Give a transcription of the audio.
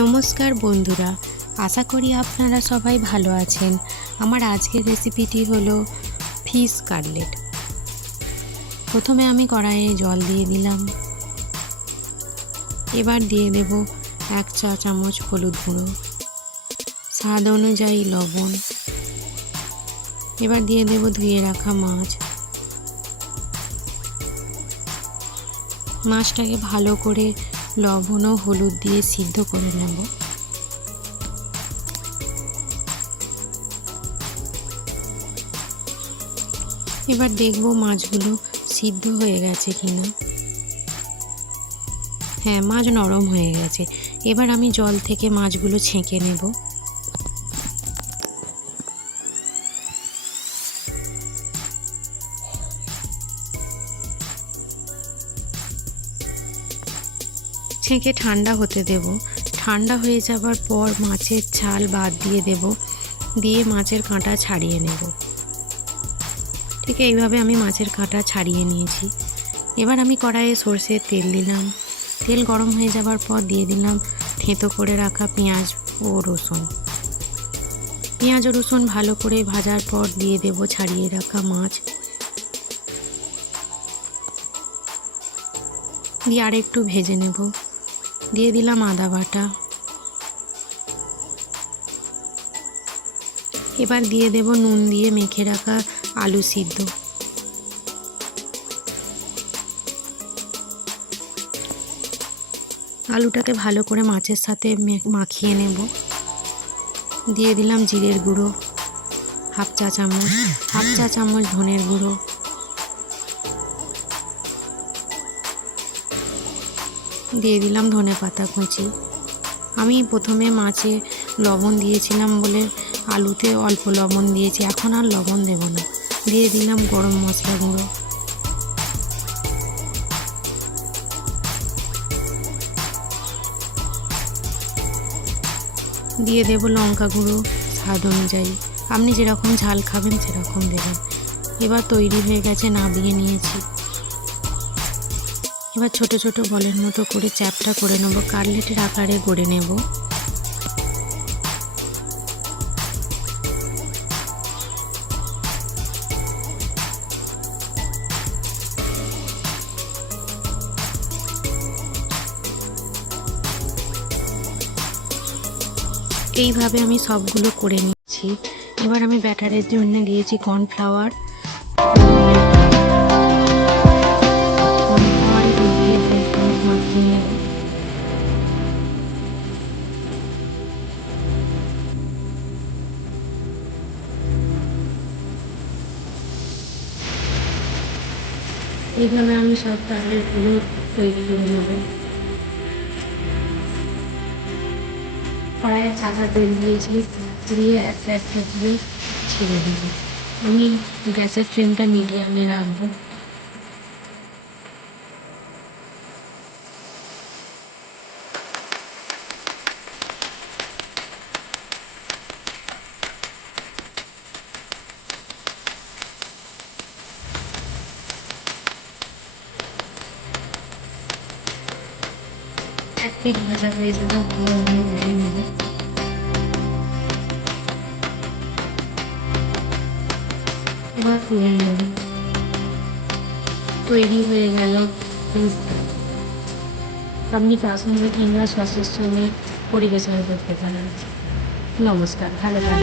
নমস্কার বন্ধুরা, আশা করি আপনারা সবাই ভালো আছেন। আমার আজকের রেসিপিটি হলো ফিশ কাটলেট। প্রথমে আমি কড়াইয়ে জল দিয়ে দিলাম। এবার দিয়ে দেব 1 চা চামচ হলুদ গুঁড়ো, স্বাদ অনুযায়ী লবণ। এবার দিয়ে দেব ধুয়ে রাখা মাছ। মাছটাকে ভালো করে লবণ ও হলুদ দিয়ে সিদ্ধ করে নেব। এবার দেখব মাছগুলো সিদ্ধ হয়ে গেছে কিনা। হ্যাঁ, মাছ নরম হয়ে গেছে। এবার আমি জল থেকে মাছগুলো ছেঁকে নেব। ছেঁকে ঠান্ডা হতে দেব। ঠান্ডা হয়ে যাবার পর মাছের ছাল বাদ দিয়ে দেব, দিয়ে মাছের কাঁটা ছাড়িয়ে নেব। ঠিক এইভাবে আমি মাছের কাঁটা ছাড়িয়ে নিয়েছি। এবার আমি কড়াইয়ে সরষের তেল দিলাম। তেল গরম হয়ে যাবার পর দিয়ে দিলাম থেঁতো করে রাখা পেঁয়াজ ও রসুন। পেঁয়াজ ও রসুন ভালো করে ভাজার পর দিয়ে দেব ছাড়িয়ে রাখা মাছ। দিয়ে আর একটু ভেজে নেব। দিয়ে দিলাম আদা বাটা। এবার দিয়ে দেব নুন দিয়ে মেখে রাখা আলু সিদ্ধ। আলুটাকে ভালো করে মাছের সাথে মাখিয়ে নেব। দিয়ে দিলাম জিরের গুঁড়ো হাফ চা চামচ ধনের গুঁড়ো, দিয়ে দিলাম ধনেপাতা কুচি। আমি প্রথমে মাছে লবণ দিয়েছিলাম বলে আলুতে অল্প লবণ দিয়েছি, এখন আর লবণ দেব না। দিয়ে দিলাম গরম মশলা গুঁড়ো। দিয়ে দেব লঙ্কা গুঁড়ো স্বাদ অনুযায়ী, আপনি যেরকম ঝাল খাবেন সেরকম দেবেন। এবার তৈরি হয়ে গেছে, নামিয়ে নিয়েছি। এবার ছোট ছোট বলের মতো করে চ্যাপটা করে নেব, কাটলেটের আকারে গড়ে নেব। এইভাবে আমি সবগুলো করে নিচ্ছি। এবার আমি ব্যাটারের জন্য দিয়েছি কর্নফ্লাওয়ার। এইভাবে আমি সব কাটলেটগুলো তৈরি করে নেব। কড়াইয়ে ছাকা তেল দিয়েছি, দিয়ে একটা একটা করে ছেড়ে দেব। আমি গ্যাসের ফ্লেমটা মিডিয়ামে রাখবো। এক পিঠ ভাজা হয়ে যাবে, উঠে নেব। এবার তুলে নেব। তৈরি হয়ে গেল। আপনি কাশ্মীরি কিংবা সসের সঙ্গে পরিবেশন করতে পারেন। নমস্কার, ভালো থাকবেন।